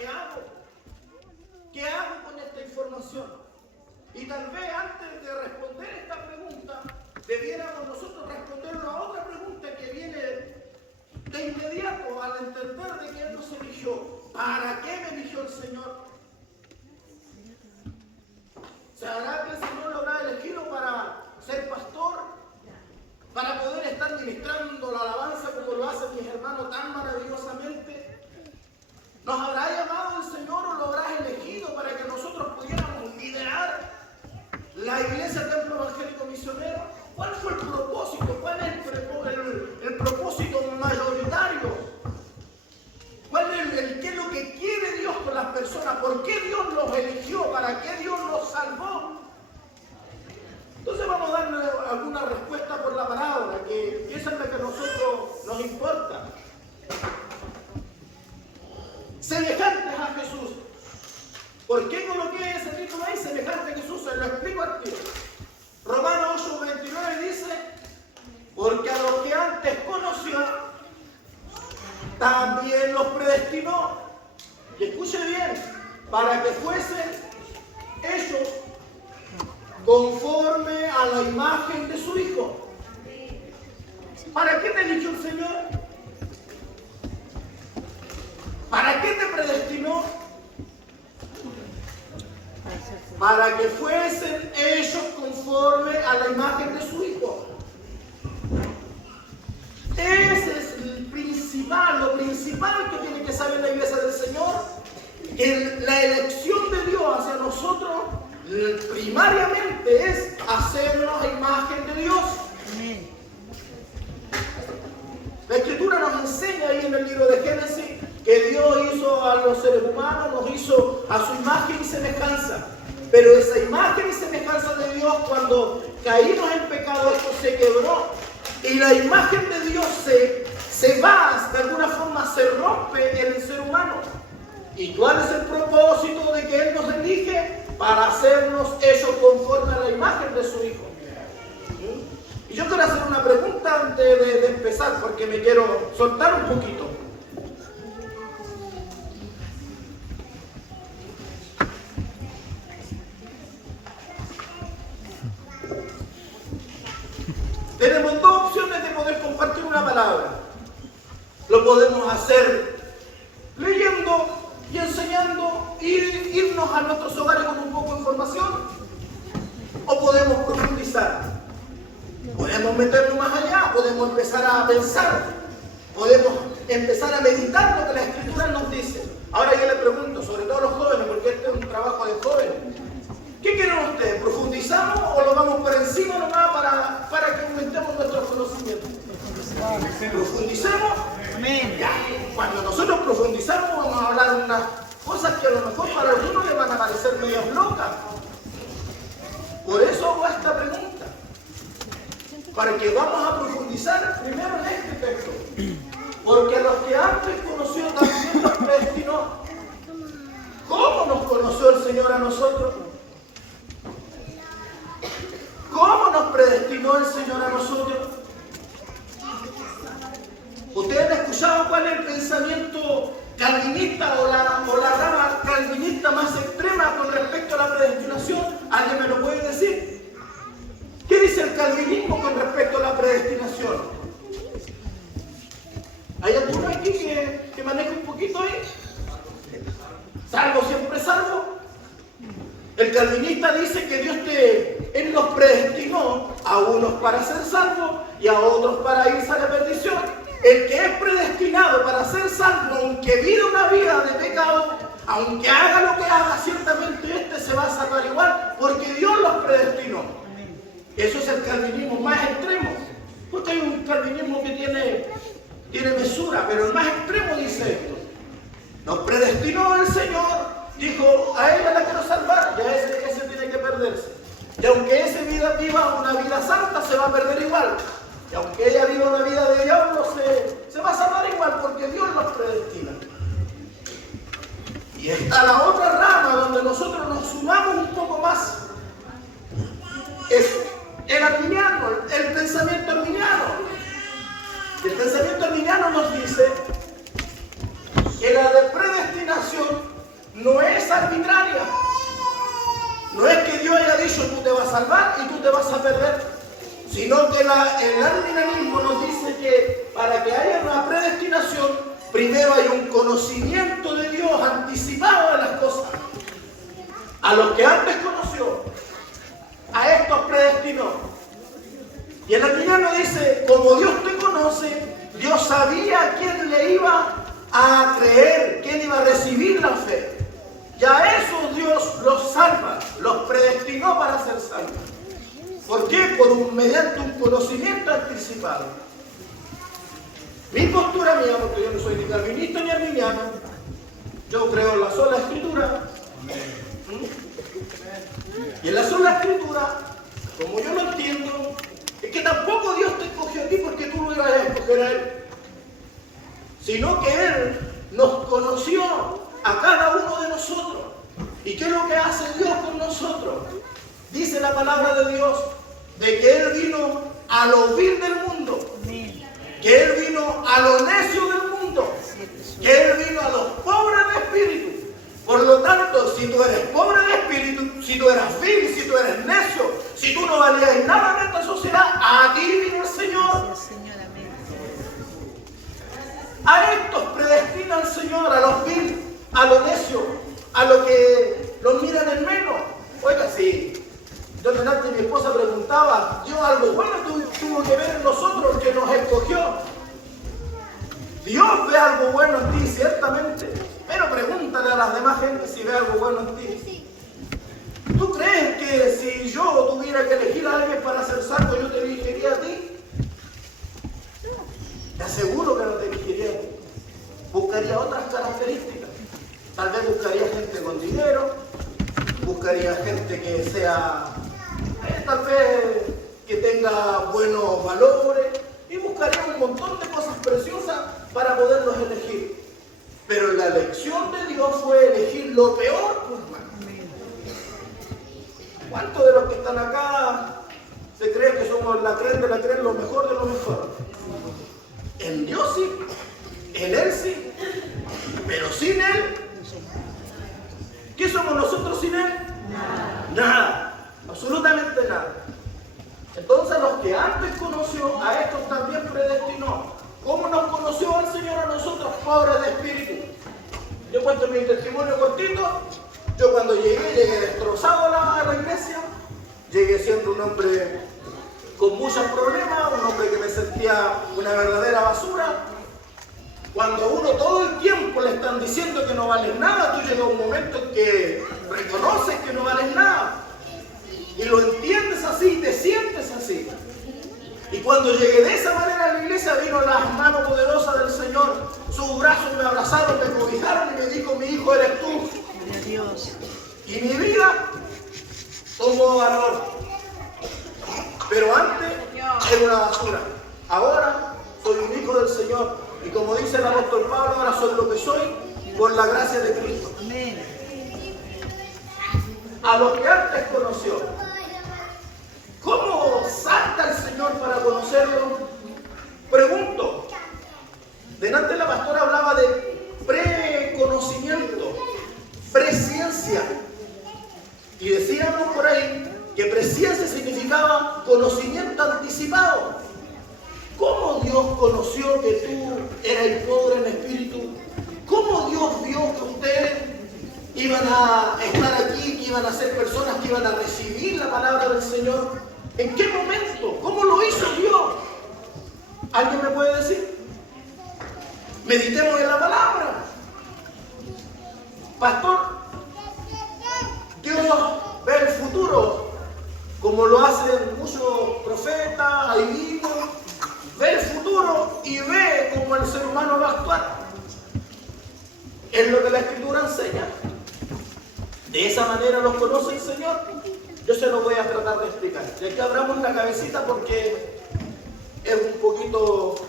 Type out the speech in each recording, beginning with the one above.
¿qué hago? ¿Qué hago con esta información? Y tal vez antes de responder esta pregunta, debiéramos nosotros responder a otra pregunta que viene de inmediato al entender de que Él nos eligió. ¿Para qué me eligió el Señor? ¿Será que el Señor lo habrá elegido para ser pastor? ¿Para poder estar ministrando la alabanza como lo hacen mis hermanos tan maravillosamente? ¿Nos habrá llamado el Señor o lo habrá elegido para que nosotros pudiéramos liderar la iglesia Templo Evangélico Misionero? ¿Cuál fue el propósito? ¿Cuál es el propósito mayoritario? ¿Qué es lo que quiere Dios con las personas? ¿Por qué Dios los eligió? ¿Para qué Dios los salvó? Entonces vamos a darle alguna respuesta por la palabra, que esa es la que a nosotros nos importa. Semejantes a Jesús. ¿Por qué coloqué ese título ahí? Semejante a Jesús. Se lo explico al tiro. Romanos 8:29 dice: porque a los que antes conoció, también los predestinó. Y escuche bien, para que fuesen hechos conforme a la imagen de su Hijo. ¿Para qué te eligió el Señor? ¿Para qué te predestinó? Para que fuesen hechos conforme a la imagen de su Hijo. Ese es lo principal que tiene que saber la iglesia del Señor, que la elección de Dios hacia nosotros primariamente es hacernos a imagen de Dios. Amén. La Escritura nos enseña ahí en el libro de Génesis que Dios hizo a los seres humanos, nos hizo a su imagen y semejanza. Pero esa imagen y semejanza de Dios, cuando caímos en pecado, esto se quebró. Y la imagen de Dios se va, de alguna forma se rompe en el ser humano. ¿Y cuál es el propósito de que Él nos elige? Para hacernos hechos conforme a la imagen de su Hijo. Y yo quiero hacer una pregunta antes de empezar, porque me quiero soltar un poquito. Tenemos dos opciones de poder compartir una palabra. Lo podemos hacer leyendo y enseñando, irnos a nuestros hogares con un poco de información, o podemos profundizar. Podemos meternos más allá, podemos empezar a pensar, podemos empezar a meditar lo que la Escritura nos dice. Ahora yo le pregunto, sobre todo a los jóvenes, porque este es un trabajo de jóvenes, ¿qué quieren ustedes? ¿Profundizamos o lo vamos por encima nomás para que aumentemos nuestros conocimientos? ¿Profundicemos? Ya, cuando nosotros profundizamos vamos a hablar de unas cosas que a lo mejor para algunos les van a parecer medias locas. Por eso hago esta pregunta. Para que vamos a profundizar primero en este texto. Porque a los que antes conoció también los predestinó. ¿Cómo nos conoció el Señor a nosotros? ¿Cómo nos predestinó el Señor a nosotros? ¿Ustedes han escuchado cuál es el pensamiento calvinista o la rama calvinista más extrema con respecto a la predestinación? ¿Alguien me lo puede decir? ¿Qué dice el calvinismo con respecto a la predestinación? ¿Hay alguno aquí que maneja un poquito ahí? ¿Salvo siempre salvo? El calvinista dice que Él los predestinó a unos para ser salvos y a otros para irse a la perdición. El que es predestinado para ser salvo, aunque viva una vida de pecado, aunque haga lo que haga, ciertamente se va a salvar igual, porque Dios los predestinó. Eso es el calvinismo más extremo. Porque hay un calvinismo que tiene mesura, pero el más extremo dice esto: nos predestinó el Señor, dijo, a ella la quiero salvar, ya ese tiene que perderse. Y aunque ese viva una vida santa, se va a perder igual. Y aunque ella viva una vida de diablo, se va a salvar igual, porque Dios los predestina. Y está la otra rama donde nosotros nos sumamos un poco más. Es el arminiano, el pensamiento arminiano. El pensamiento arminiano nos dice que la de predestinación no es arbitraria. No es que Dios haya dicho tú te vas a salvar y tú te vas a perder, sino que el arminianismo nos dice que para que haya una predestinación, primero hay un conocimiento de Dios anticipado de las cosas. A los que antes conoció, a estos predestinó. Y el arminiano dice, como Dios te conoce, Dios sabía a quién le iba a creer, quién iba a recibir la fe. Ya a esos Dios los salva, los predestinó para ser salvos. ¿Por qué? Mediante un conocimiento anticipado. Mi postura mía, porque yo no soy ni calvinista ni arminiano, yo creo en la sola escritura. Y en la sola escritura, como yo lo entiendo, es que tampoco Dios te escogió a ti porque tú lo ibas a escoger a Él, sino que Él nos conoció a cada uno de nosotros. ¿Y qué es lo que hace Dios con nosotros? Dice la palabra de Dios de que Él vino a lo vil del mundo, que Él vino a lo necio del mundo, que Él vino a los pobres de espíritu. Por lo tanto, si tú eres pobre de espíritu, si tú eres vil, si tú eres necio, si tú no valías nada en esta sociedad, a ti vino el Señor. A estos predestina el Señor, a los vil, a los necios, a los que los miran en menos. Oiga, sí, yo delante mi esposa preguntaba, Dios algo bueno tuvo que ver en nosotros, que nos escogió. Dios ve algo bueno en ti, ciertamente, pero pregúntale a las demás gente si ve algo bueno en ti. ¿Tú crees que si yo tuviera que elegir a alguien para ser salvo, yo te elegiría a ti? Te aseguro que no te elegiría a ti. Buscaría otras características. Tal vez buscaría gente con dinero, buscaría gente que sea, tal vez que tenga buenos valores, y buscaría un montón de cosas preciosas para poderlos elegir. Pero la elección de Dios fue elegir lo peor, pues, hermano. ¿Cuántos de los que están acá se creen que somos la creen de la creen, lo mejor de lo mejor? En Dios sí, en Él sí, pero sin Él, ¿qué somos nosotros sin Él? Nada, absolutamente nada. Entonces los que antes conoció, a estos también predestinó. ¿Cómo nos conoció el Señor a nosotros, pobres de espíritu? Yo cuento mi testimonio cortito. Yo cuando llegué destrozado a la iglesia. Llegué siendo un hombre con muchos problemas, un hombre que me sentía una verdadera basura. Cuando a uno todo el tiempo le están diciendo que no vales nada, tú llegas a un momento en que reconoces que no vales nada. Y lo entiendes así, te sientes así. Y cuando llegué de esa manera a la iglesia, vino las manos poderosas del Señor. Sus brazos me abrazaron, me cobijaron y me dijo, mi hijo eres tú. Dios. Y mi vida tomó valor. Pero antes era una basura. Ahora soy un hijo del Señor. Y como dice el apóstol Pablo, ahora soy lo que soy por la gracia de Cristo. Amén. A los que antes conoció. ¿Cómo salta el Señor para conocerlo? Pregunto. Delante la pastora hablaba de preconocimiento, presciencia. Y decíamos por ahí que presciencia significaba conocimiento anticipado. ¿Cómo Dios conoció que tú eras pobre en espíritu? ¿Cómo Dios vio que ustedes iban a estar aquí, que iban a ser personas que iban a recibir la palabra del Señor? ¿En qué momento? ¿Cómo lo hizo Dios? ¿Alguien me puede decir? Meditemos en la palabra. Pastor, Dios ve el futuro, como lo hacen muchos profetas, adivinos. Ve el futuro y ve cómo el ser humano va a actuar. Es lo que la Escritura enseña. De esa manera los conoce el Señor. Yo se lo voy a tratar de explicar. Y aquí abramos la cabecita porque es un poquito...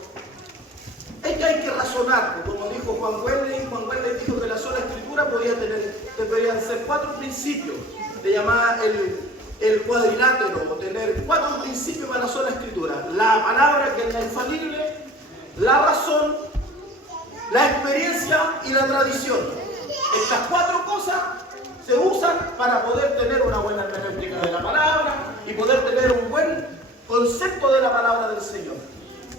Es que hay que razonar, como dijo Juan Wesley. Juan Wesley dijo que la sola Escritura deberían ser 4 principios. Le llamaba el cuadrilátero, o tener 4 principios para la sola Escritura. La palabra, que es la infalible, la razón, la experiencia y la tradición. Estas 4 cosas se usan para poder tener una buena hermenéutica de la palabra y poder tener un buen concepto de la palabra del Señor.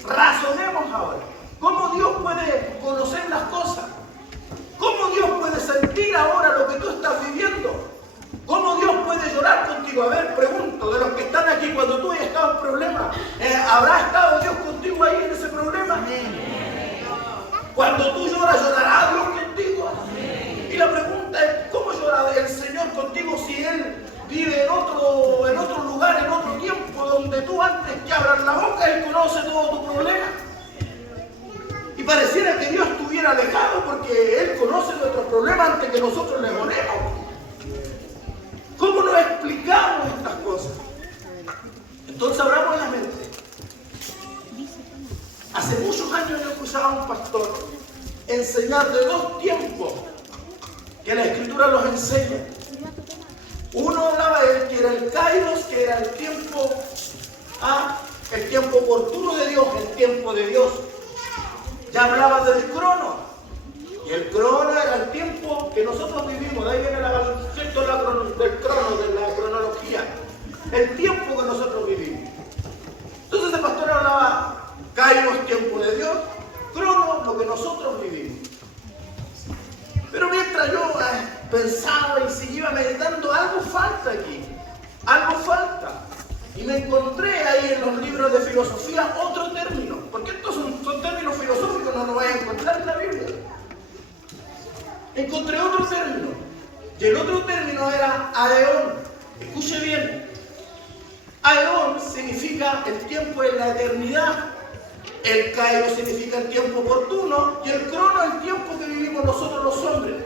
Razonemos ahora. ¿Cómo Dios puede conocer las cosas? ¿Cómo Dios puede sentir ahora lo que tú estás viviendo? ¿Cómo Dios puede llorar contigo? A ver, pregunto, de los que están aquí, cuando tú hayas estado en problemas, ¿habrá estado Dios contigo ahí en ese problema? Cuando tú lloras, ¿llorará Dios contigo? Y la pregunta es, ¿cómo llora el Señor contigo si Él vive en otro lugar, en otro tiempo, donde tú antes que abras la boca, Él conoce todo tu problema? Y pareciera que Dios estuviera alejado porque Él conoce nuestros problemas antes que nosotros les oremos. ¿Cómo nos explicamos estas cosas? Entonces abramos la mente. Hace muchos años yo escuchaba a un pastor enseñar de 2 tiempos que la Escritura los enseña. Uno hablaba él que era el Kairos, que era el tiempo oportuno de Dios, el tiempo de Dios. Ya hablaba del crono, y el crono era el tiempo que nosotros vivimos. De ahí viene del crono, de la cronología, el tiempo que nosotros vivimos. Entonces el pastor hablaba Kairos, tiempo de Dios, crono, lo que nosotros vivimos. Pero mientras yo pensaba y seguía meditando, algo falta aquí, algo falta. Y me encontré ahí en los libros de filosofía otro término, porque estos son términos filosóficos, no los vais a encontrar en la Biblia. Encontré otro término, y el otro término era aeón. Escuche bien, aeón significa el tiempo en la eternidad, el kairos significa el tiempo oportuno, y el crono el tiempo que vivimos nosotros los hombres.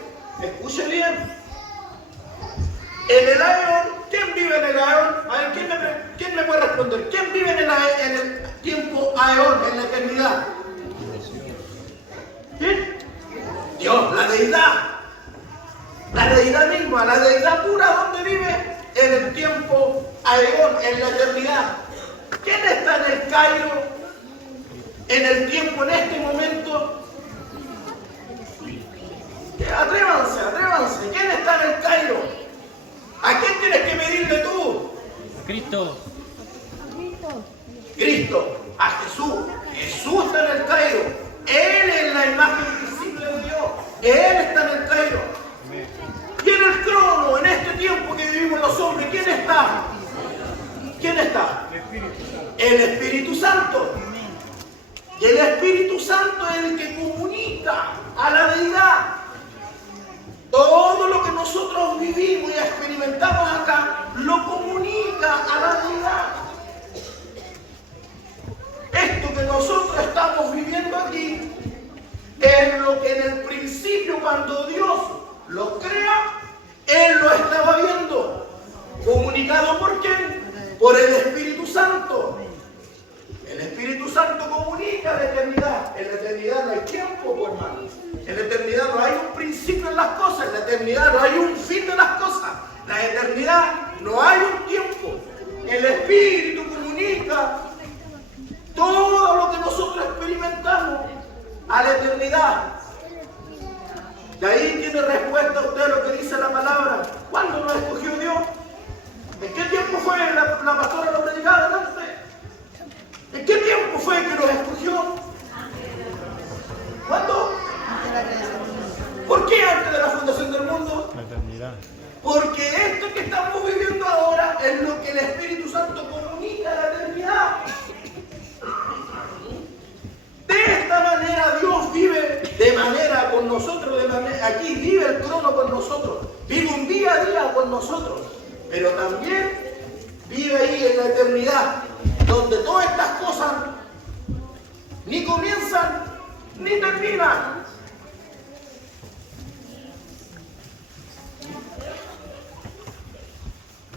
Escuche bien. En el aeón, ¿quién vive en el aeón? A ver, ¿quién me puede responder? ¿Quién vive en el tiempo aeón, en la eternidad? ¿Quién? Dios, la deidad. La deidad misma, la deidad pura, ¿dónde vive? En el tiempo aeón, en la eternidad. ¿Quién está en el Cairo? En el tiempo, en este momento. Atrévanse, atrévanse. ¿Quién está en el Cairo? ¿A quién tienes que medirle tú? A Cristo. Cristo, a Jesús. Jesús está en el Cairo. Él es la imagen invisible de Dios. Él está en el Cairo. Y en el crono, en este tiempo que vivimos los hombres, ¿quién está? ¿Quién está? El Espíritu Santo. Y el Espíritu Santo es el que comunica a la deidad. Todo lo que nosotros vivimos y experimentamos acá, lo comunica a la deidad. Esto que nosotros estamos viviendo aquí, es lo que en el principio, cuando Dios lo crea, Él lo estaba viendo. ¿Comunicado por quién? Por el Espíritu Santo. El Espíritu Santo comunica la eternidad. En la eternidad no hay tiempo, hermanos. En la eternidad no hay un principio en las cosas. En la eternidad no hay un fin de las cosas. En la eternidad no hay un tiempo. El Espíritu comunica todo lo que nosotros experimentamos a la eternidad. De ahí tiene respuesta usted lo que dice la palabra. ¿Cuándo nos escogió Dios? ¿En qué tiempo fue? La pastora lo predicaba antes. ¿En qué tiempo fue que nos escogió? ¿Cuándo? ¿Por qué antes de la fundación del mundo? La eternidad. Porque esto que estamos viviendo ahora es lo que el Espíritu Santo comunica a la eternidad. De esta manera Dios vive de manera con nosotros, aquí vive el crono con nosotros, vive un día a día con nosotros, pero también vive ahí en la eternidad, donde todas estas cosas ni comienzan ni terminan.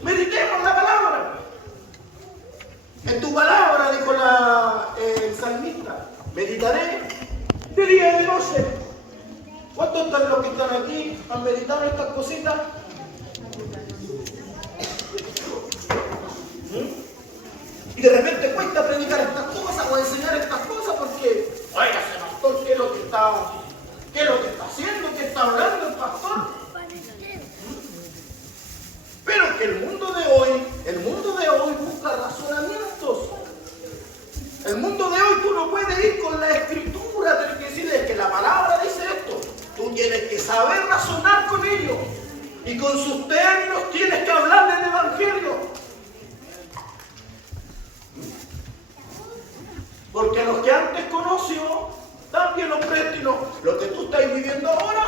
Meditemos la palabra. En tu palabra, dijo el salmista, meditaré de día y de noche. ¿Cuántos están los que están aquí? ¿Han meditado estas cositas? Y de repente cuesta predicar estas cosas o enseñar estas cosas porque, oiga, ese pastor, ¿qué es lo que está haciendo? ¿Qué está hablando el pastor? que el mundo de hoy busca razonamientos. El mundo de hoy tú no puedes ir con la escritura, tienes que decirles que la palabra dice esto. Tú tienes que saber razonar con ellos. Y con sus términos tienes que hablar del evangelio. Porque los que antes conoció, también los préstinos, lo que tú estás viviendo ahora,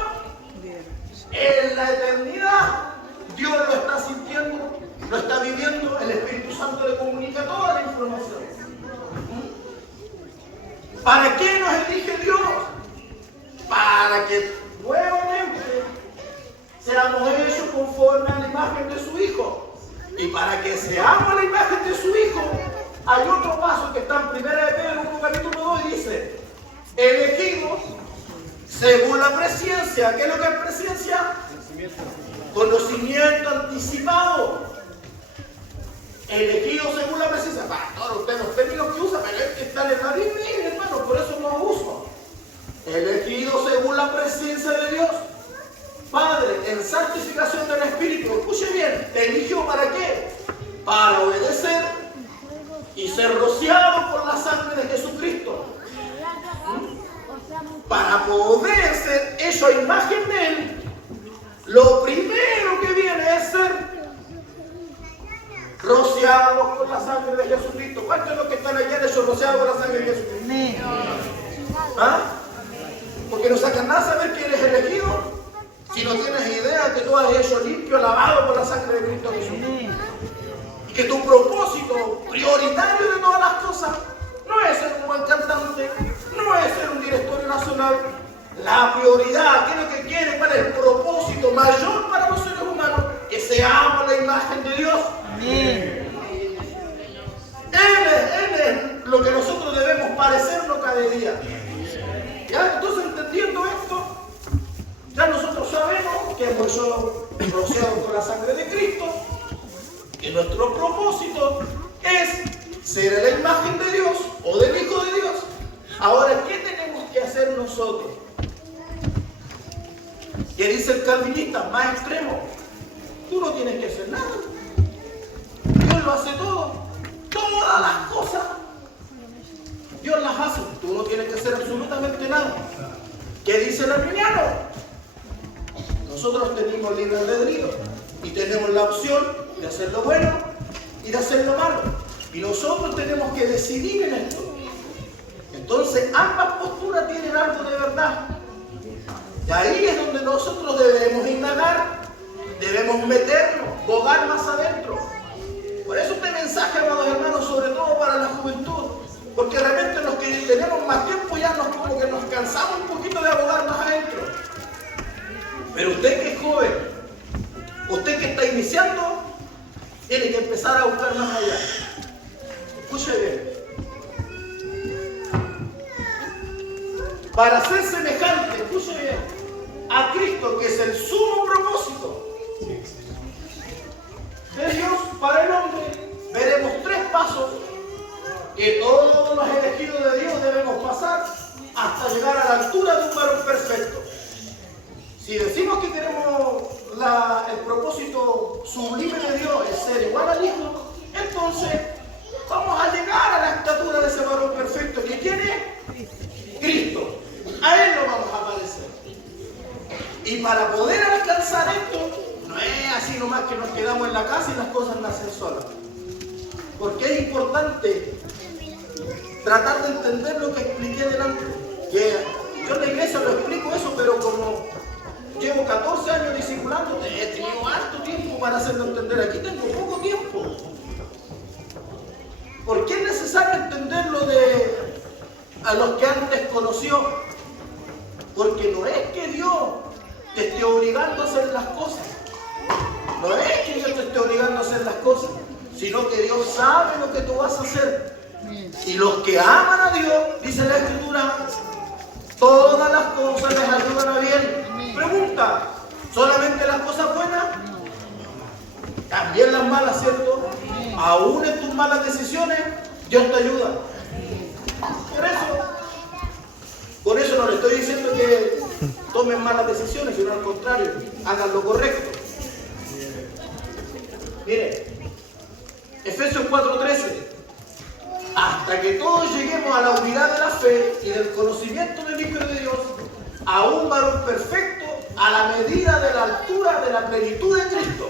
en la eternidad, Dios lo está sintiendo, lo está viviendo, el Espíritu Santo le comunica toda la información. ¿Para qué nos elige Dios? Para que nuevamente seamos hechos conforme a la imagen de su Hijo. Y para que seamos la imagen de su Hijo, hay otro paso que está en 1 de Pedro 1, capítulo 2 y dice: elegidos según la presciencia. ¿Qué es lo que es presciencia? Conocimiento anticipado. Elegidos según la presciencia. Pastor, usted los términos que usa, pero es que están en la Biblia, hermano, por eso no los uso. Elegidos según la presencia de Dios, Padre, en santificación del Espíritu. Escuche bien, ¿te eligió para qué? Para obedecer y ser rociado por la sangre de Jesucristo. Para poder ser hecho a imagen de Él, lo primero que viene es ser rociados por la sangre de Jesucristo. ¿Cuántos de los que están allá de rociados por la sangre de Jesucristo? ¿Ah? Porque no sacan nada saber que eres elegido si no tienes idea que tú has hecho limpio, lavado por la sangre de Cristo Jesús. Y que tu propósito prioritario de todas las cosas no es ser un buen cantante, no es ser un directorio nacional. La prioridad, ¿qué es lo que quiere? ¿Cuál es el propósito mayor para los seres humanos? Que seamos la imagen de Dios. Él es lo que nosotros debemos parecernos cada día. ¿Ya? Entonces, entendiendo esto, ya nosotros sabemos que hemos sido rociados con la sangre de Cristo, que nuestro propósito es ser la imagen de Dios o del Hijo de Dios. Ahora, ¿qué tenemos que hacer nosotros? ¿Qué dice el calvinista más extremo? Tú no tienes que hacer nada. Dios lo hace todo. Todas las cosas Dios las hace. Tú no tienes que hacer absolutamente nada. ¿Qué dice el arminiano? Nosotros tenemos libre albedrío y tenemos la opción de hacer lo bueno y de hacer lo malo. Y nosotros tenemos que decidir en esto. Entonces, ambas posturas tienen algo de verdad. Y ahí es donde nosotros debemos indagar, debemos meternos, bogar más adentro. Por eso este mensaje, amados hermanos, sobre todo para la juventud, porque realmente los que tenemos más tiempo ya como que nos cansamos un poquito de abogar más adentro. Pero usted que es joven, usted que está iniciando, tiene que empezar a buscar más allá. Escuche bien. Para ser semejante, escuche bien, a Cristo, que es el sumo propósito de Dios para el hombre, veremos 3 pasos que todos los elegidos de Dios debemos pasar hasta llegar a la altura de un varón perfecto. Si decimos que tenemos el propósito sublime de Dios es ser igual al Hijo, entonces vamos a llegar a la estatura de ese varón perfecto. ¿Que quién es? Cristo. A Él lo vamos a parecer. Y para poder alcanzar esto, no es así nomás que nos quedamos en la casa y las cosas nacen solas. Porque es importante tratar de entender lo que expliqué delante. Que yo en la iglesia lo explico eso, pero como llevo 14 años discipulando, he tenido harto tiempo para hacerlo entender. Aquí tengo poco tiempo. ¿Por qué es necesario entenderlo a los que antes conoció? Porque no es que Dios te esté obligando a hacer las cosas. No es que Dios te esté obligando a hacer las cosas, sino que Dios sabe lo que tú vas a hacer. Y los que aman a Dios, dice la Escritura, todas las cosas les ayudan a bien. Pregunta, ¿solamente las cosas buenas? También las malas, ¿cierto? Aún en tus malas decisiones, Dios te ayuda. Por eso no le estoy diciendo que tomen malas decisiones, sino al contrario, hagan lo correcto. Mire, Efesios 4:13. Hasta que todos lleguemos a la unidad de la fe y del conocimiento del Hijo de Dios, a un varón perfecto, a la medida de la altura de la plenitud de Cristo.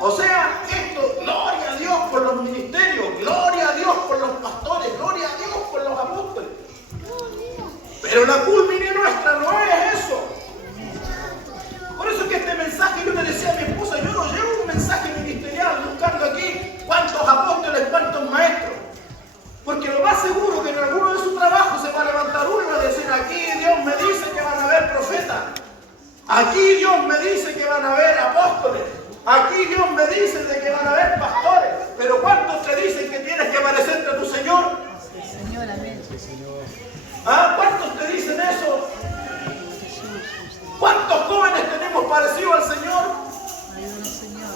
O sea, esto, gloria a Dios por los ministerios, gloria a Dios por los pastores, gloria a Dios por los apóstoles. Pero la culmine nuestra no es eso. Por eso es que este mensaje, yo le decía a mi esposa, yo no llevo un mensaje ministerial buscando aquí cuántos apóstoles, cuántos maestros. Porque lo más seguro que en alguno de sus trabajos se va a levantar uno y va a decir, aquí Dios me dice que van a haber profetas. Aquí Dios me dice que van a haber apóstoles. Aquí Dios me dice de que van a haber pastores. Pero ¿cuántos te dicen que tienes que parecerte a tu Señor? Señor, amén. ¿Ah? ¿Cuántos te dicen eso? ¿Cuántos jóvenes tenemos parecido al Señor? Ayúdanos, Señor.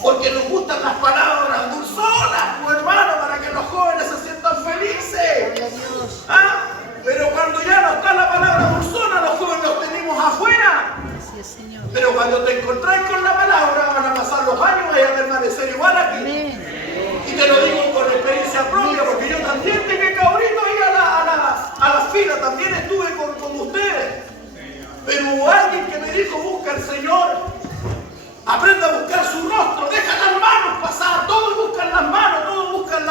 Porque nos gustan las palabras dulzonas, pues, hermano, para que los jóvenes se sientan felices. Gloria a Dios. ¿Ah? Pero cuando ya no está la palabra dulzona, los jóvenes los tenemos afuera. Así es, Señor. Pero cuando te encontrás con la palabra, van a pasar los años y a permanecer igual aquí. Amén. Y te lo digo con experiencia propia, porque yo también tenía cabrito ahí a la fila, también estuve con ustedes. Pero hubo alguien que me dijo, busca al Señor, aprenda a buscar su rostro, deja las manos pasar, todos buscan las manos, todos buscan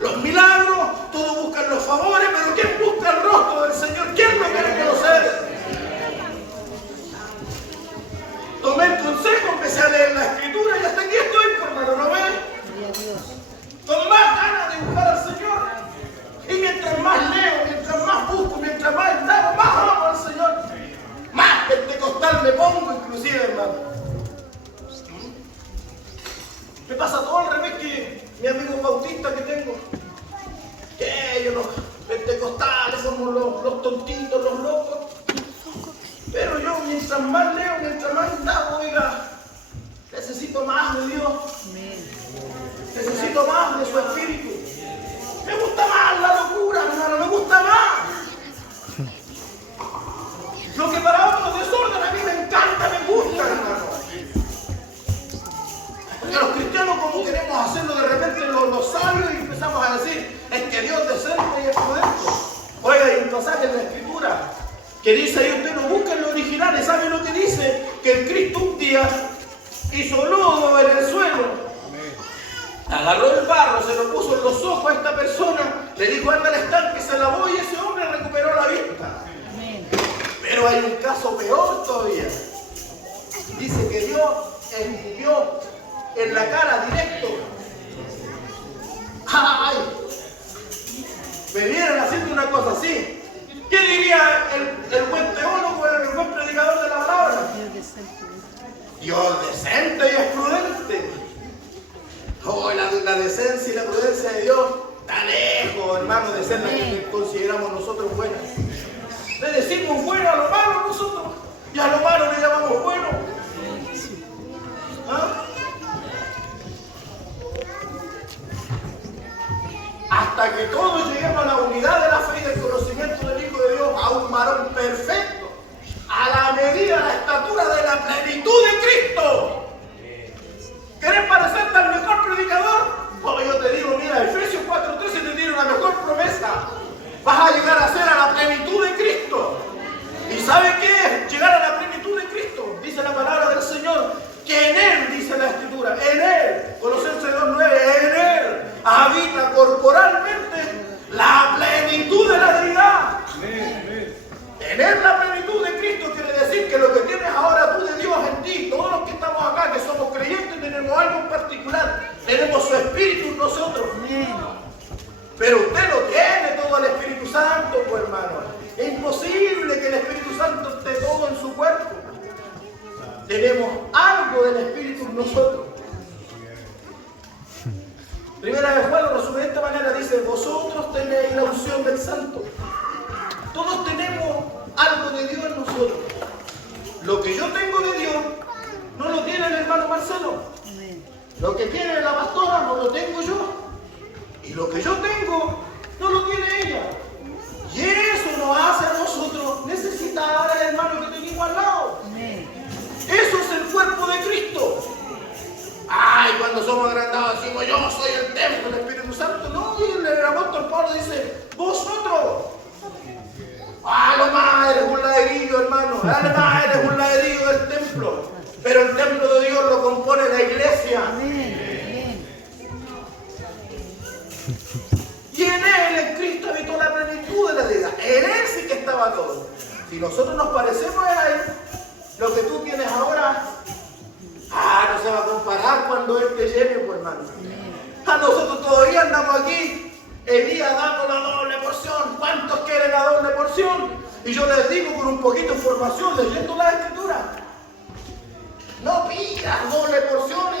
los milagros, todos buscan los favores, pero ¿quién busca el rostro del Señor? ¿Quién lo quiere conocer? Tomé el consejo, empecé a leer la Escritura y hasta aquí estoy, hermano, ¿no ves? Gloria a Dios. Con más ganas de buscar al Señor. Y mientras más leo, mientras más busco, mientras más indago, más amo al Señor. Más pentecostal me pongo, inclusive, hermano. Me pasa todo al revés que mi amigo bautista que tengo. Que ellos, los pentecostales, somos los tontitos, los locos. Pero yo, mientras más leo, mientras más indago, oiga, necesito más de Dios. Amén. Necesito más de su espíritu. Me gusta más la locura, hermano, me gusta más. Lo que para otros desorden a mí me encanta, me gusta, hermano. Porque los cristianos, como queremos hacerlo de repente los sabios y empezamos a decir, es que Dios es decente y es prudente. Oiga, hay un pasaje en la Escritura que dice ahí, usted no busca en lo original, y sabe lo que dice, que el Cristo un día hizo lodo en el suelo. Agarró el barro, se lo puso en los ojos a esta persona, le dijo anda al estanque, se lavó y ese hombre recuperó la vista. Amén. Pero hay un caso peor todavía. Dice que Dios escupió en la cara directo. ¡Ay! Me vieron haciendo una cosa así. ¿Qué diría el buen teólogo, el buen predicador de la palabra? Dios decente. Dios decente y es prudente. Oh, la decencia y la prudencia de Dios está lejos, hermano, de ser la que consideramos nosotros buenas. Le decimos bueno a lo malo nosotros, y a lo malo le llamamos bueno. ¿Ah? Hasta que todos lleguemos a la unidad de la fe y del conocimiento del Hijo de Dios, a un varón perfecto, a la medida, a la estatura de la plenitud de Cristo. ¿Querés parecerte al mejor predicador? Bueno, yo te digo, mira, Efesios 4:13 te tiene una mejor promesa. Vas a llegar a ser a la plenitud de Cristo. ¿Y sabe qué es llegar a la plenitud de Cristo? Dice la palabra del Señor, que en Él, dice la Escritura, en Él, Colosenses 2:9, en Él habita corporalmente la plenitud de la deidad. Tener la plenitud de Cristo quiere decir que lo que tienes ahora tú de Dios en ti, todos los que estamos acá, que somos creyentes, tenemos algo en particular, tenemos su Espíritu en nosotros. Pero usted no tiene todo el Espíritu Santo, pues, hermano. Es imposible que el Espíritu Santo esté todo en su cuerpo. Tenemos algo del Espíritu en nosotros. Primera de Juan lo resume de esta manera, dice, vosotros tenéis la unción del Santo. Todos tenemos algo de Dios en nosotros. Lo que yo tengo de Dios no lo tiene el hermano Marcelo. Lo que tiene la pastora no lo tengo yo. Y lo que yo tengo no lo tiene ella. Y eso nos hace a nosotros necesitar al hermano que tenemos al lado. Eso es el cuerpo de Cristo. somos agrandados decimos, yo soy el templo del Espíritu Santo. No, y el apóstol Pablo dice, vosotros. Lo más eres un ladrillo, hermano. Lo más eres un ladrillo del templo. Pero el templo de Dios lo compone la iglesia. Y en Él, en Cristo, habitó la plenitud de la deidad. En Él sí que estaba todo. Si nosotros nos parecemos a Él, lo que tú tienes ahora, no se va a comparar cuando Él te lleve, pues, hermano. A nosotros todavía andamos aquí, Elías dando la doble porción. ¿Cuántos quieren la doble porción? Y yo les digo con un poquito de información, leyendo la Escritura. No pidas doble porción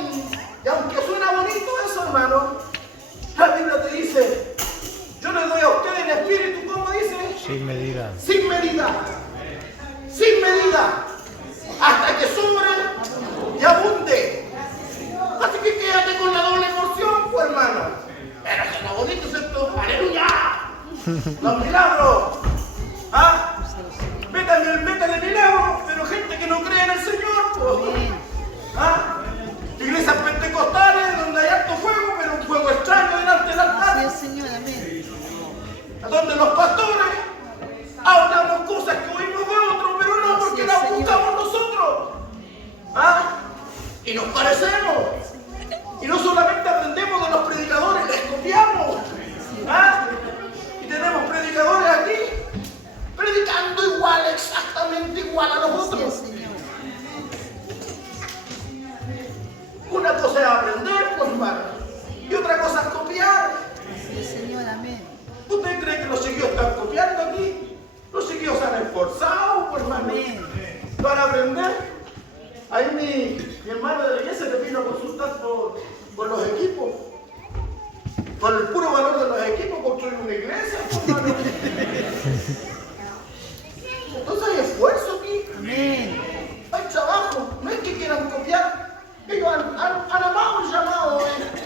y aunque suena bonito eso, hermano, la Biblia te dice, yo les doy a ustedes en espíritu, ¿cómo dice? Sin medida. Sin medida. Sin medida. Hasta que sobre y abunde. Así que quédate con la doble porción, pues, hermano. Pero suena bonito, ¿cierto? ¡Aleluya! Los milagros. Métanle milagros, pero gente que no cree en el Señor, pues. Iglesias pentecostales donde hay alto fuego, pero un fuego extraño delante del altar. Sí, Señor, amén. Donde los pastores hablamos cosas que oímos de otros, pero no porque Sí, las Señor. buscamos nosotros. Y nos parecemos. Y no solamente aprendemos de los predicadores, les copiamos. Y tenemos predicadores aquí predicando igual, exactamente igual a nosotros. Sí, Señor. Una cosa es aprender, pues, hermano, y otra cosa es copiar. Sí, Señor, amén. ¿Usted cree que los chiquillos están copiando aquí? Los chiquillos se han esforzado, pues, hermano, para aprender. Ahí mi hermano de la iglesia le vino a consultar por los equipos. Por el puro valor de los equipos construir una iglesia, pues, hermano. Entonces hay esfuerzo aquí. Amén. Hay trabajo. No es que quieran copiar. Ellos han amado el llamado.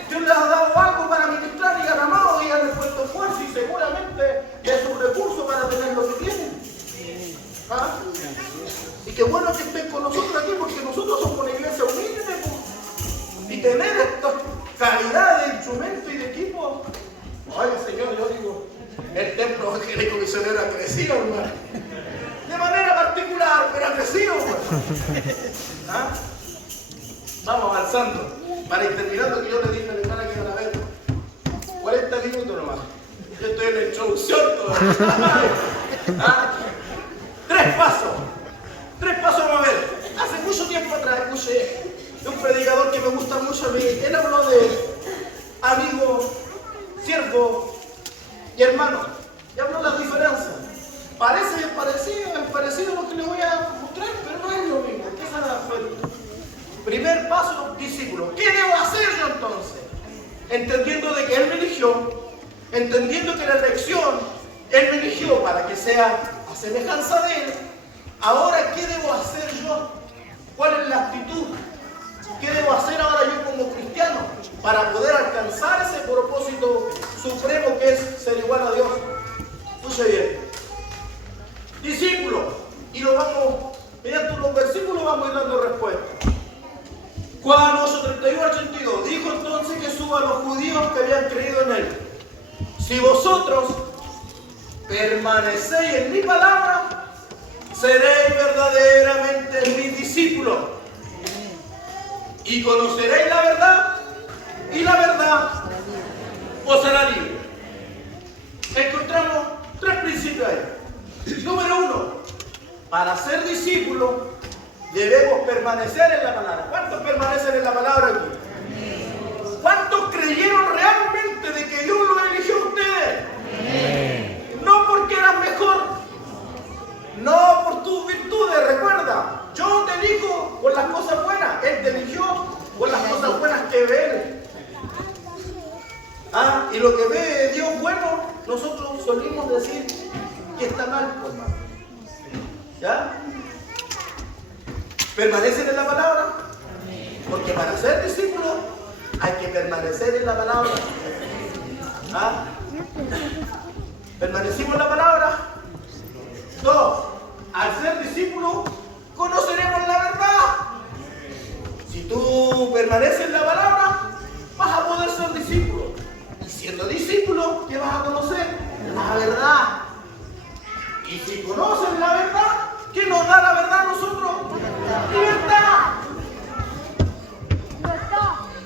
Dios les ha dado algo para ministrar y han amado y han puesto esfuerzo y seguramente de sus recursos para tener lo que tienen. Y qué bueno que estén con nosotros aquí porque nosotros somos una iglesia humilde. Pues. Y tener esta calidad de instrumento y de equipo. Oye, Señor, yo digo, el templo evangélico misionero ha crecido, hermano. De manera particular, pero ha crecido, pues. Vamos avanzando. Para ir terminando, que yo le dije a la hermana que iban a ver 40 minutos nomás. Yo estoy en la introducción todavía. Tres pasos vamos a ver. Hace mucho tiempo atrás escuché de un predicador que me gusta mucho a mí. Él habló de amigo, siervo y hermano. Y habló de las diferencias. Parece parecido a lo que le voy a mostrar, pero no es lo mismo. Esa fue el primer paso, discípulo. ¿Qué debo hacer yo entonces? Entendiendo de que Él me eligió, entendiendo que la elección Él me eligió para que sea a semejanza de Él. Ahora, ¿qué debo hacer yo? ¿Cuál es la actitud? ¿Qué debo hacer ahora yo como cristiano para poder alcanzar ese propósito supremo que es ser igual a Dios? Escuche bien. Discípulo. Y lo vamos, mediante los versículos vamos a ir dando respuesta. Juan 8, 31 al 82. Dijo entonces Jesús a los judíos que habían creído en Él: si vosotros permanecéis en mi palabra, seréis verdaderamente mis discípulos y conoceréis la verdad, y la verdad os hará libre. Encontramos tres principios ahí. Número uno, para ser discípulos debemos permanecer en la palabra. ¿Cuántos permanecen en la palabra aquí? ¿Cuántos creyeron realmente de que Dios los eligió a ustedes? No porque eran mejor, no por tus virtudes. Recuerda, yo te elijo por las cosas buenas, Él te eligió por las cosas buenas que ve Él. Y lo que ve Dios bueno, nosotros solimos decir que está mal, pues, hermano. ¿Ya? ¿Permanecen en la palabra? Porque para ser discípulos hay que permanecer en la palabra. ¿Permanecimos en la palabra? Dos, al ser discípulos conoceremos la verdad. Si tú permaneces en la palabra, la verdad. Y si conocen la verdad, ¿qué nos da la verdad a nosotros? Libertad.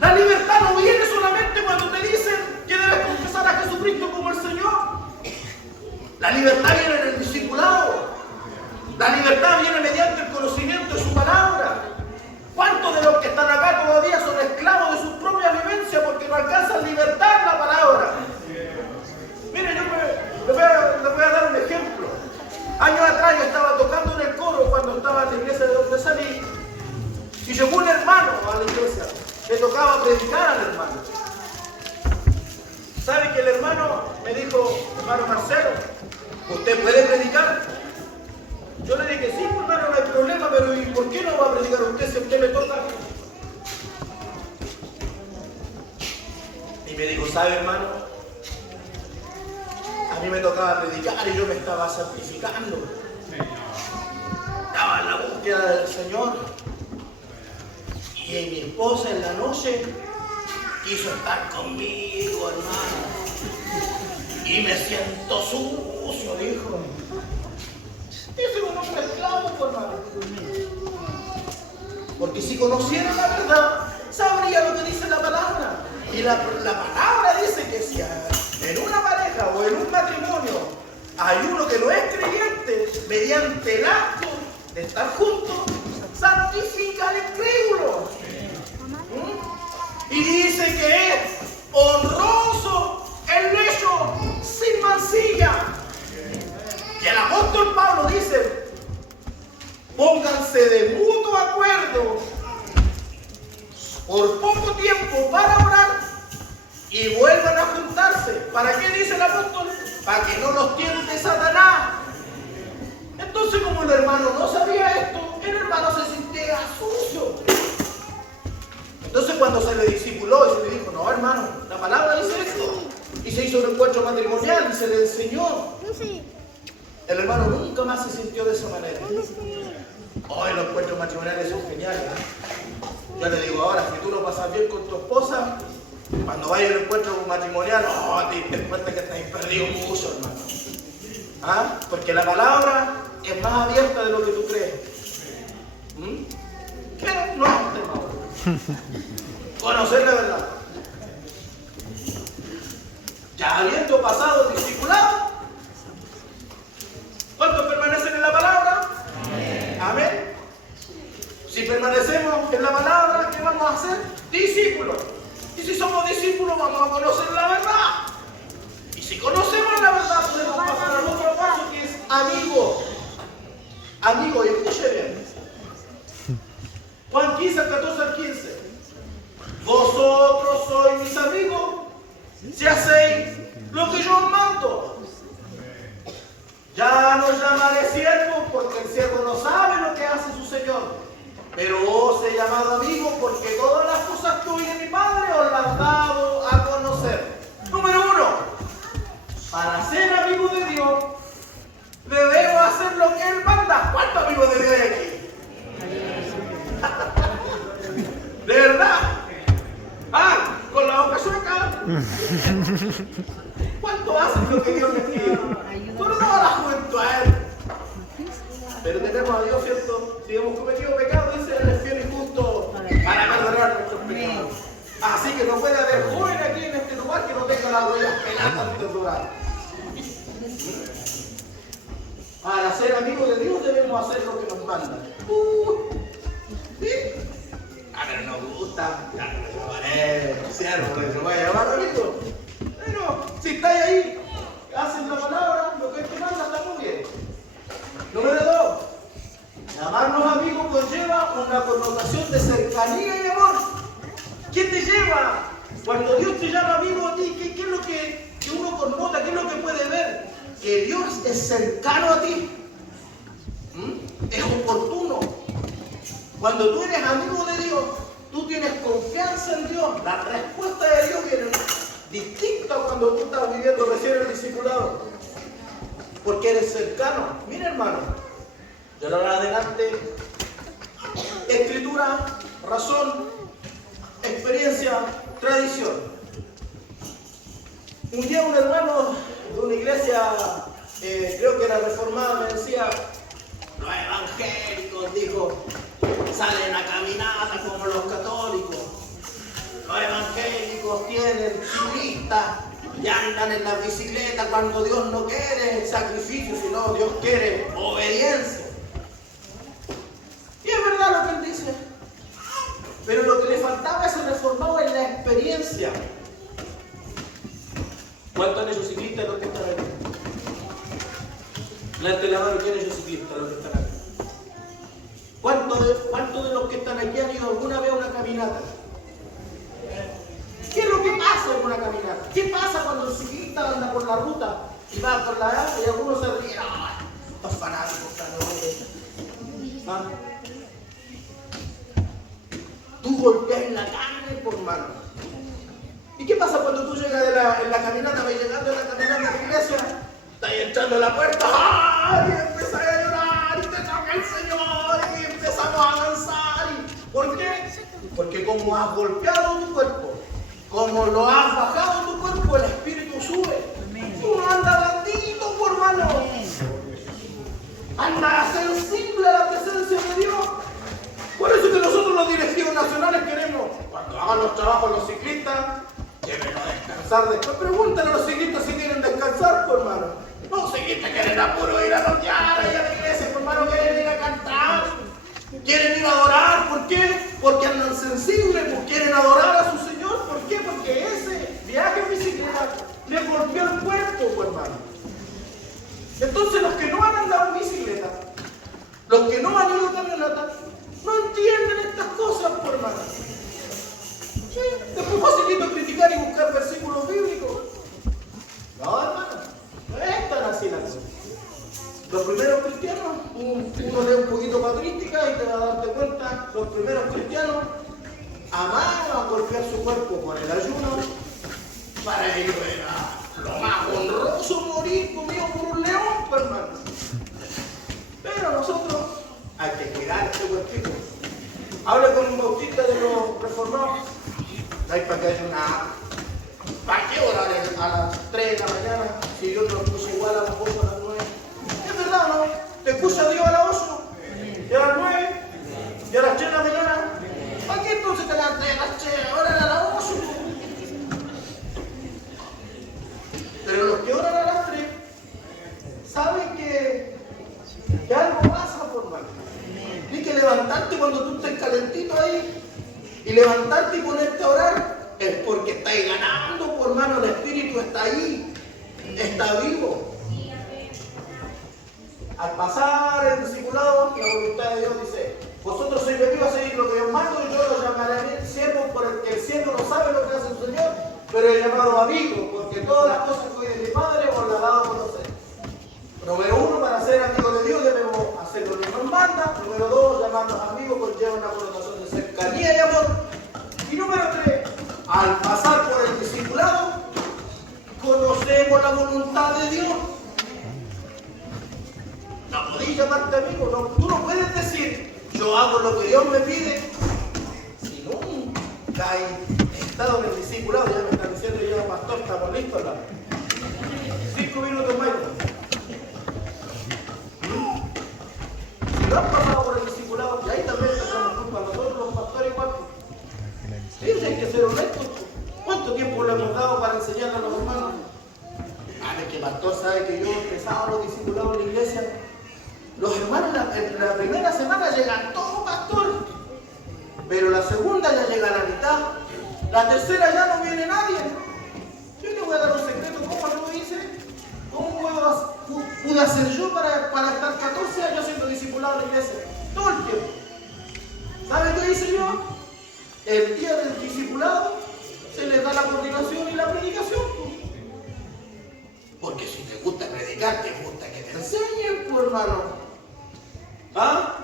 La libertad no viene solamente cuando te dicen que debes confesar a Jesucristo como el Señor. La libertad viene en el discipulado. La libertad viene mediante el conocimiento de su palabra. ¿Cuántos de los que están acá todavía son esclavos de sus propias vivencias porque no alcanzan libertad en la palabra? Miren, les voy a dar un ejemplo. Años atrás yo estaba tocando en el coro cuando estaba en la iglesia de donde salí y llegó un hermano a la iglesia que tocaba predicar al hermano. ¿Sabe que el hermano me dijo, hermano Marcelo, ¿usted puede predicar? Yo le dije, sí, hermano, no hay problema, pero ¿y por qué no va a predicar usted si a usted le toca? Y me dijo, ¿sabe, hermano? A mí me tocaba predicar y yo me estaba santificando. Estaba en la búsqueda del Señor. Y mi esposa en la noche quiso estar conmigo, hermano. Y me siento sucio, dijo. Yo soy un hombre esclavo, hermano. Porque si conociera la verdad, sabría lo que dice la palabra. Y la palabra dice que si en una pareja o en un matrimonio hay uno que no es creyente, mediante el acto de estar juntos, santifica al incrédulo. Y dice que es honroso el lecho sin mancilla. Y el apóstol Pablo dice, pónganse de mutuo acuerdo por poco tiempo para orar y vuelvan a juntarse. ¿Para qué dice el apóstol? Para que no los tiente Satanás. Entonces, como el hermano no sabía esto, el hermano se sentía sucio. Entonces, cuando se le discipuló y se le dijo, no, hermano, la palabra dice esto, y se hizo un encuentro matrimonial y se le enseñó, el hermano nunca más se sintió de esa manera. Hoy los encuentros matrimoniales son geniales. Yo le digo ahora, si tú lo pasas bien con tu esposa, cuando vayas al encuentro matrimonial, te das cuenta que te has perdido mucho, hermano. ¿Ah? Porque la palabra es más abierta de lo que tú crees. Pero no es un tema ahora. Conocer la verdad. Ya habiendo pasado el discipulado, ¿cuántos permanecen en la palabra? Amén. Si permanecemos en la palabra, ¿qué vamos a hacer? Discípulos. Y si somos discípulos, vamos a conocer la verdad. Y si conocemos la verdad, podemos pasar al otro paso, que es amigo. Amigo, y escuche bien. Juan 15, 14 al 15. Vosotros sois mis amigos si hacéis lo que yo os mando. Ya no llamaré siervos, porque el siervo no sabe lo que hace su Señor. Pero os he llamado amigos, porque todas las cosas que oí de mi Padre os las he dado a conocer. Número 1. Para ser amigo de Dios, debemos hacer lo que Él manda. ¿Cuántos amigos de Dios hay aquí? ¿De verdad? Con la boca sueca. ¿Cuánto hacen lo que Dios les pide? Tú no das cuenta a Él. Pero tenemos a Dios, ¿cierto? Si hemos cometido pecado, dice Él es fiel y justo para perdonar nuestros pecados. Así que no puede haber joven aquí en este lugar que no tenga las huellas peladas en este lugar. Para ser amigos de Dios debemos hacer lo que nos manda. ¿Sí? Pero nos gusta, ya no lo llamaré siervo, le voy a llamar amigo. Pero si estáis ahí, hacen la palabra, lo que te manda está muy bien. Número 2. Llamarnos amigos conlleva una connotación de cercanía y amor. ¿Qué te lleva? Cuando Dios te llama amigo a ti, ¿qué es lo que uno connota? ¿Qué es lo que puede ver? Que Dios es cercano a ti. Es oportuno. Cuando tú eres amigo de Dios, tú tienes confianza en Dios. La respuesta de Dios viene distinta cuando tú estás viviendo recién el discipulado. Porque eres cercano. Mira, hermano, de ahora en adelante, escritura, razón, experiencia, tradición. Un día un hermano de una iglesia, creo que era reformada, me decía, los evangélicos, dijo, salen a caminata como los católicos. Los evangélicos tienen ciclistas y andan en la bicicleta cuando Dios no quiere sacrificio, sino Dios quiere obediencia. Y es verdad lo que él dice. Pero lo que le faltaba a ese reformado es la experiencia. ¿Cuántos han hecho ciclistas los que están aquí? Levante la mano, ¿quién ha hecho ciclistas los que están aquí? ¿Cuántos de los que están aquí han ido alguna vez a una caminata? ¿Qué es lo que pasa en una caminata? ¿Qué pasa cuando el ciclista anda por la ruta y va por la área y algunos se ríen? ¡Ah! Estos fanáticos están locos. ¿Ah? Tú golpeas en la carne por mano. ¿Y qué pasa cuando tú llegas en la caminata, vas llegando en la caminata de la iglesia, estás entrando a la puerta, ¡ay! Y empiezas a llorar y te toca el Señor y empezamos a avanzar. ¿Por qué? Porque como has golpeado tu cuerpo, como lo has bajado tu cuerpo, el espíritu sube. Tú no andas blandito por mano. Anda sensible a la presencia de Dios. Por eso que nosotros los directivos nacionales queremos, cuando hagan los trabajos los ciclistas, llévenlos a descansar después. Pregúntale a los ciclistas si quieren descansar, por hermano. No, los ciclistas quieren a puro ir a lotear allá a la iglesia, por hermano, quieren ir a cantar, quieren ir a adorar. ¿Por qué? Porque andan sensibles, pues quieren adorar a su Señor. ¿Por qué? Porque ese viaje en bicicleta le golpeó el cuerpo, por hermano. Entonces los que no han andado en bicicleta, los que no han ido a camioneta, no entienden estas cosas, por hermano. Sí, después facilito criticar y buscar versículos bíblicos. No, hermano, no es tan así la cosa. Los primeros cristianos, uno lee un poquito patrística y te vas a darte cuenta, los primeros cristianos amaban golpear su cuerpo con el ayuno. Para ellos era lo más honroso morir comido por un león, pues, hermano. Pero nosotros hay que cuidar este cuerpito. Hable con un bautista de los reformados. No hay para que haya una... ¿Para qué orar a las 3 de la mañana si Dios nos puso igual a las 8 a las 9? ¿Es verdad o no? ¿Te escucha Dios a las 8? ¿Y a las 9? ¿Y a las 3 de la mañana? ¿Para qué entonces te levantas a las 3? Ahora a las 8. Pero los que oran a las 3 saben que algo pasa, por mal. Tienes que levantarte cuando tú estés calentito ahí y levantarte y ponerte a orar. Es porque estáis ganando, por mano, el Espíritu está ahí, está vivo. Al pasar el discipulado, la voluntad de Dios dice: vosotros sois venidos a seguir lo que yo mando y yo los llamaré siervos, porque el siervo no sabe lo que hace su Señor, pero he llamado amigo, porque todas las cosas que oí de mi Padre os las he dado a conocer. Número 1, para ser amigos de Dios debemos hacer lo que nos manda. Número 2, llamarnos amigos conlleva una connotación de cercanía y amor. Y número 3, al pasar por el discipulado, conocemos la voluntad de Dios. No podéis llamarte amigo, no, tú no puedes decir, yo hago lo que Dios me pide. Si nunca he estado en el discipulado, ya me están diciendo ya, pastor, estamos listos, ¿no? 5 minutos más. Si no han pasado por el discipulado, y ahí también tenemos culpa a nosotros, los pastores igual. Sí, hay que ser honestos. ¿Cuánto tiempo le hemos dado para enseñarle a los hermanos? Es que el pastor sabe que yo empezaba los discipulados en la iglesia. Los hermanos en la primera semana llegan todos, pastor. Pero la segunda ya llega a la mitad. La tercera ya no viene nadie. Yo te voy a dar un secreto. ¿Cómo lo hice? ¿Cómo pude hacer yo para estar 14 años siendo discipulado en la iglesia? Todo el tiempo. ¿Sabe qué hice yo? El día del discipulado se les da la coordinación y la predicación. Porque si te gusta predicar, te gusta que te enseñen, pues, hermano. ¿Ah?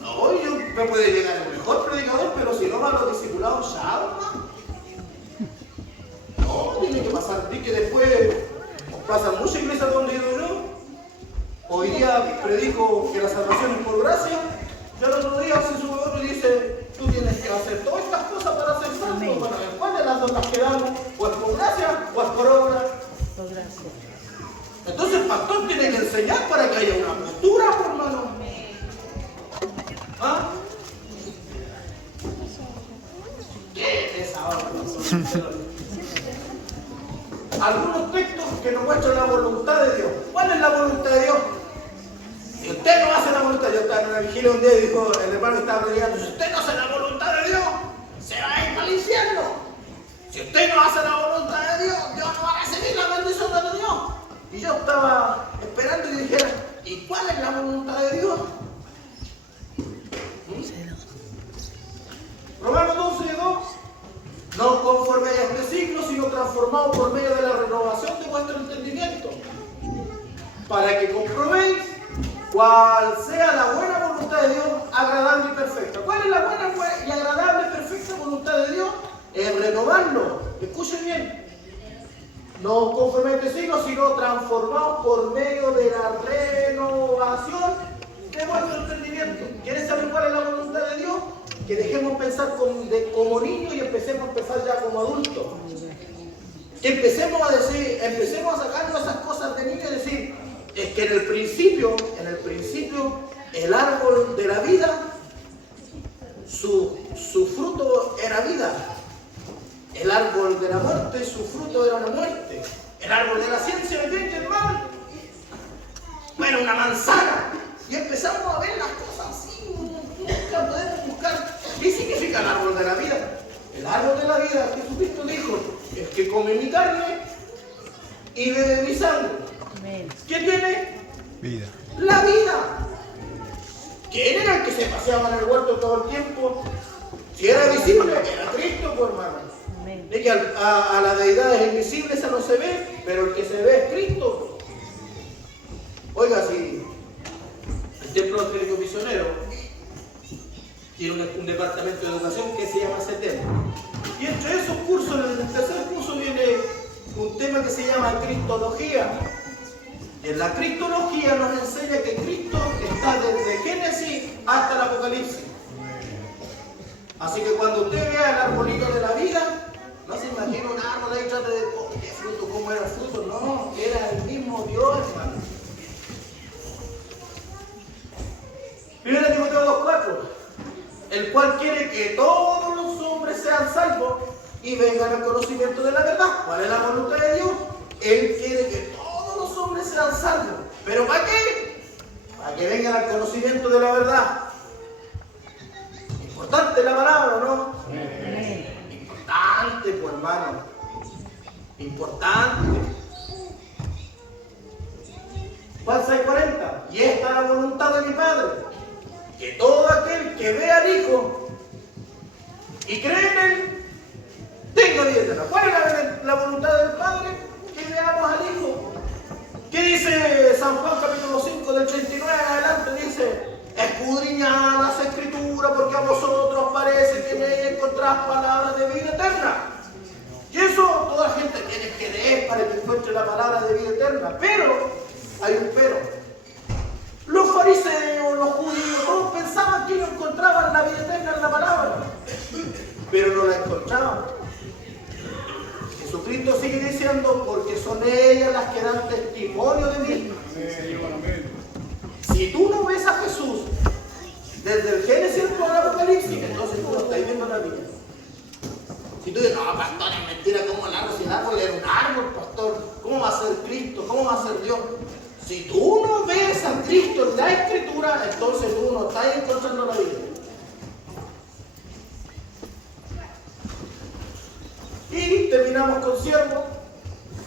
No, yo me puede llegar el mejor predicador, pero si no va a los discipulados, ya, no, tiene que pasar. Y que después pasan muchas iglesias donde he ido yo. Hoy día predico que la salvación es por gracia. Ya el otro día se sube otro y dice: tú tienes que hacer todas estas cosas para ser salvo. Bueno, ¿cuál de las dos las que damos? ¿O es por gracia o es por obra? Señor, gracias. Entonces el pastor tiene que enseñar para que haya una postura, pues, hermano. ¿Ah? ¿Qué es ahora, pastor? Algunos textos que nos muestran la voluntad de Dios. ¿Cuál es la voluntad de Dios? Si usted no hace la voluntad, yo estaba en una vigilia un día y dijo, el hermano estaba predicando, si usted no hace la voluntad de Dios, se va a ir al infierno. Si usted no hace la voluntad de Dios, Dios no va a recibir la bendición de Dios. Y yo estaba esperando y dijera, ¿y cuál es la voluntad de Dios? Romanos 12:2. No conforme a este siglo, sino transformado por medio de la renovación de vuestro entendimiento, para que comprobéis cuál sea la buena voluntad de Dios, agradable y perfecta. ¿Cuál es la buena y agradable y perfecta voluntad de Dios? Es renovarlo. Escuchen bien. No conforme a este siglo, sino transformado por medio de la renovación de vuestro entendimiento. ¿Quieren saber cuál es la voluntad de Dios? Que dejemos pensar como niños y empecemos a pensar ya como adultos. Que empecemos a sacarnos esas cosas de niños y decir, es que en el principio, el árbol de la vida, su fruto era vida. El árbol de la muerte, su fruto era la muerte. El árbol de la ciencia, ¿me entiendes, hermano? Bueno, una manzana. Y empezamos a ver las cosas así. Nunca podemos buscar. ¿Qué significa el árbol de la vida? El árbol de la vida, Jesucristo dijo, es que come mi carne y bebe mi sangre. Amén. ¿Qué tiene? Vida. La vida. ¿Quién era el que se paseaba en el huerto todo el tiempo? Si era visible, era Cristo, pues, hermano. Amén. Es que a la deidad es invisible, esa no se ve, pero el que se ve es Cristo. Oiga, si el Templo Evangélico Misionero tiene un departamento de educación que se llama CETEM. Y entre esos cursos, en el tercer curso viene un tema que se llama Cristología. En la Cristología nos enseña que Cristo está desde Génesis hasta el Apocalipsis. Así que cuando usted vea el arbolito de la vida, no se imagina un árbol ahí trate de qué fruto, cómo era el fruto. No, era el mismo Dios, hermano. 1 Timoteo 2:4, el cual quiere que todos los hombres sean salvos y vengan al conocimiento de la verdad. ¿Cuál es la voluntad de Dios? Él quiere que todos los hombres sean salvos. ¿Pero para qué? Para que vengan al conocimiento de la verdad. Importante la palabra, ¿no? Amén. Importante, pues, hermano. Importante. Juan 6:40. Y esta es la voluntad de mi Padre, que todo aquel que ve al Hijo y cree en Él tenga vida eterna. ¿Cuál es la voluntad del Padre? Que veamos al Hijo. ¿Qué dice San Juan capítulo 5 del 39 en adelante? Dice, escudriñad las Escrituras porque a vosotros parece que en ellas encontrás palabras de vida eterna. Y eso toda la gente tiene que leer para que encuentre la palabra de vida eterna. Pero, hay un pero. Los fariseos, los judíos, todos pensaban que ellos encontraban la vida eterna en la palabra, pero no la encontraban. Jesucristo sigue diciendo, porque son ellas las que dan testimonio de mí. Si tú no ves a Jesús desde el Génesis al Apocalipsis, entonces tú no estás viendo la vida. Si tú dices, no, pastor, es mentira, ¿cómo el árbol? Si el árbol era un árbol, pastor, ¿cómo va a ser Cristo? ¿Cómo va a ser Dios? Si tú no ves a Cristo en la Escritura, entonces tú no estás encontrando la vida. Y terminamos con siervo.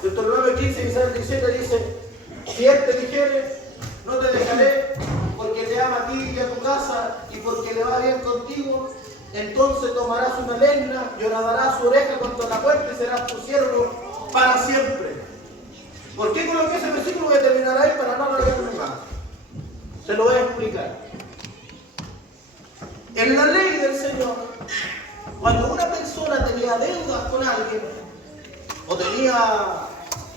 Deuteronomio 15, 17 dice, si él te dijere, no te dejaré, porque te ama a ti y a tu casa, y porque le va bien contigo, entonces tomarás una leña y horadarás su oreja contra la puerta y serás tu siervo para siempre. ¿Por qué coloqué ese versículo? Voy a terminar ahí para no alargarme más. Se lo voy a explicar. En la ley del Señor, cuando una persona tenía deudas con alguien o tenía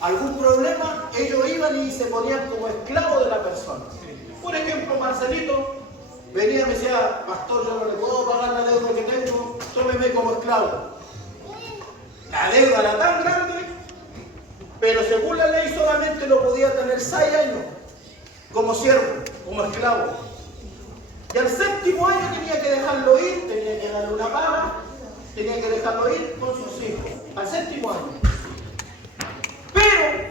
algún problema, ellos iban y se ponían como esclavos de la persona. Por ejemplo, Marcelito venía y me decía, pastor, yo no le puedo pagar la deuda que tengo, tómeme como esclavo. La deuda era tan grande pero según la ley solamente lo podía tener 6 años como siervo, como esclavo. Y al 7.º año tenía que dejarlo ir, tenía que darle una paga, tenía que dejarlo ir con sus hijos, al 7.º año. Pero,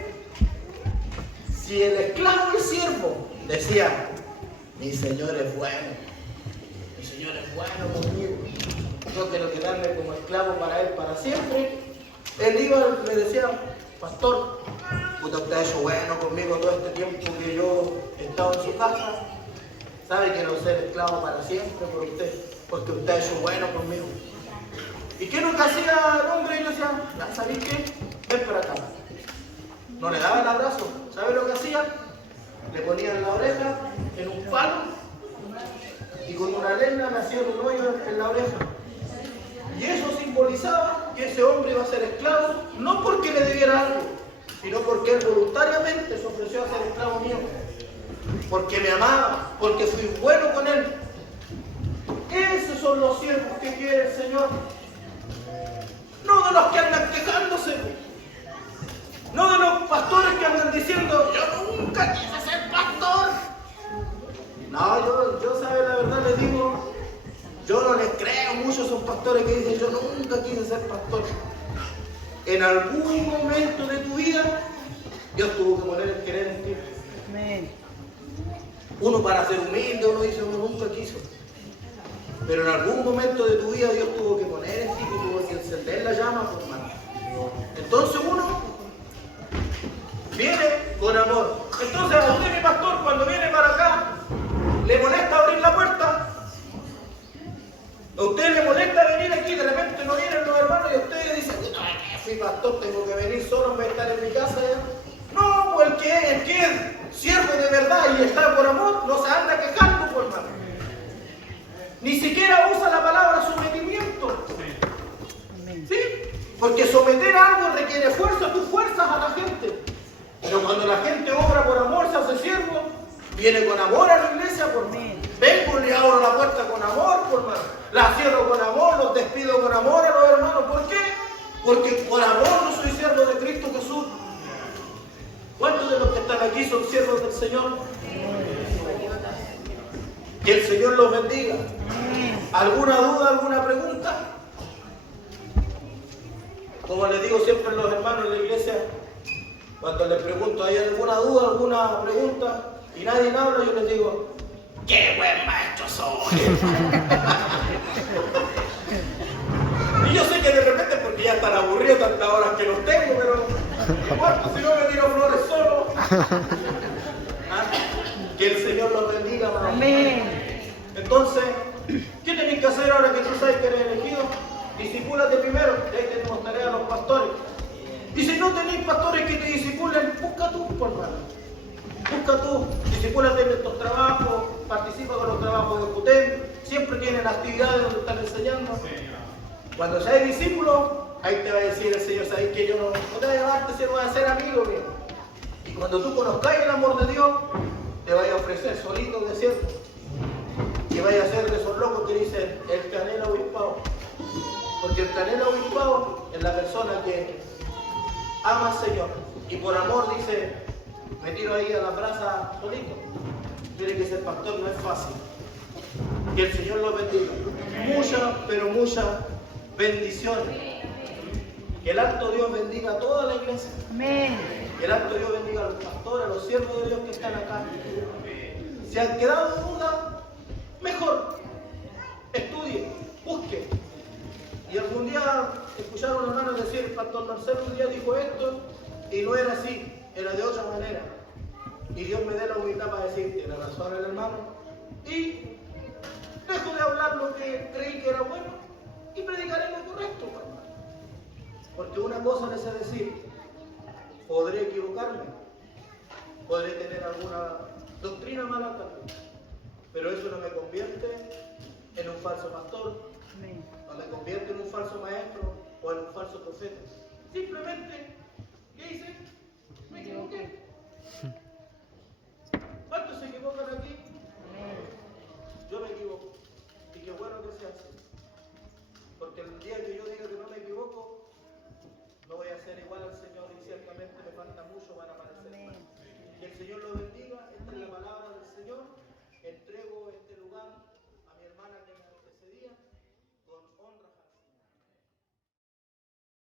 si el esclavo y el siervo decía, mi señor es bueno, mi señor es bueno conmigo, yo quiero quedarme como esclavo para él para siempre, él iba y le decía, pastor, usted ha hecho bueno conmigo todo este tiempo que yo he estado en su casa, sabe que no ser esclavo para siempre por usted, porque usted ha hecho bueno conmigo. ¿Y qué es lo que hacía el hombre? Y le decía, ¿sabes qué? Ven para acá. No le daba el abrazo. ¿Sabe lo que hacía? Le ponían la oreja en un palo y con una leña le hacían un hoyo en la oreja. Y eso simbolizaba que ese hombre iba a ser esclavo, no porque le debiera algo, sino porque él voluntariamente se ofreció a ser esclavo mío. Porque me amaba, porque fui bueno con él. Esos son los siervos que quiere el Señor. No de los que andan quejándose. No de los pastores que andan diciendo, yo nunca quise ser pastor. No, yo sabe la verdad les digo, yo no les creo mucho a esos pastores que dicen, yo nunca quise ser pastor. En algún momento de tu vida, Dios tuvo que poner el querer en ti. Amén. Uno para ser humilde, uno dice, uno nunca quiso. Pero en algún momento de tu vida Dios tuvo que poner en ti, tuvo que encender la llama, por mano. Entonces uno viene con amor. Entonces a usted, mi pastor, cuando viene para acá, ¿le molesta abrir la puerta? ¿A usted le molesta venir aquí? De repente no vienen los hermanos y usted dice, ay, fui pastor, tengo que venir solo, voy a estar en mi casa ya. No, pues el que es siervo de verdad y está por amor, no se anda quejando, por mano. Ni siquiera usa la palabra sometimiento. ¿Sí? Porque someter algo requiere esfuerzo, tú fuerzas a la gente. Pero cuando la gente obra por amor, se hace siervo, viene con amor a la iglesia, por mí. Vengo y le abro la puerta con amor, por mí. La cierro con amor, los despido con amor a los hermanos. ¿Por qué? Porque por amor no soy siervo de Cristo Jesús. ¿Cuántos de los que están aquí son siervos del Señor? Que el Señor los bendiga. ¿Alguna duda, alguna pregunta? Como les digo siempre a los hermanos en la iglesia, cuando les pregunto, ¿hay alguna duda, alguna pregunta? Y nadie habla, yo les digo, ¡qué buen maestro soy! Y yo sé que de repente, porque ya están aburridos tantas horas que los tengo, pero ¿cuánto si no me tiro flores solo? ¿Ah? Que el Señor los bendiga. Amén. Entonces, ¿qué tenéis que hacer ahora que tú sabes que eres elegido? Discipúlate primero, y ahí tenemos tarea a los pastores. Y si no tenéis pastores que te discipulen, busca tú, por hermano. Busca tú, discipúlate en estos trabajos, participa con los trabajos de CUTEM, siempre tienen actividades donde están enseñando. Cuando seas discípulo, ahí te va a decir el Señor, sabes que yo no te voy a llamarte, sino voy a ser amigo mío. Y cuando tú conozcas el amor de Dios, te vaya a ofrecer solito de cierto. Que vaya a ser de esos locos que dicen el canelo obispado. Porque el canelo obispado es la persona que ama al Señor. Y por amor dice, me tiro ahí a la brasa solito. Tiene que ser pastor, no es fácil. Que el Señor los bendiga. Muchas, pero muchas bendiciones. Que el alto Dios bendiga a toda la iglesia. Amén. Que el alto Dios bendiga a los pastores, a los siervos de Dios que están acá. Si han quedado dudas, mejor estudie, busque. Y algún día escucharon los hermanos decir, el pastor Marcelo un día dijo esto y no era así, era de otra manera. Y Dios me dé la humildad para decir, tiene razón el hermano. Y dejo de hablar lo que creí que era bueno y predicaré lo correcto, hermano. Porque una cosa les sé decir, podré equivocarme, podré tener alguna doctrina mala también, pero eso no me convierte en un falso pastor, no me convierte en un falso maestro o en un falso profeta. Simplemente, ¿qué hice? Me equivoqué.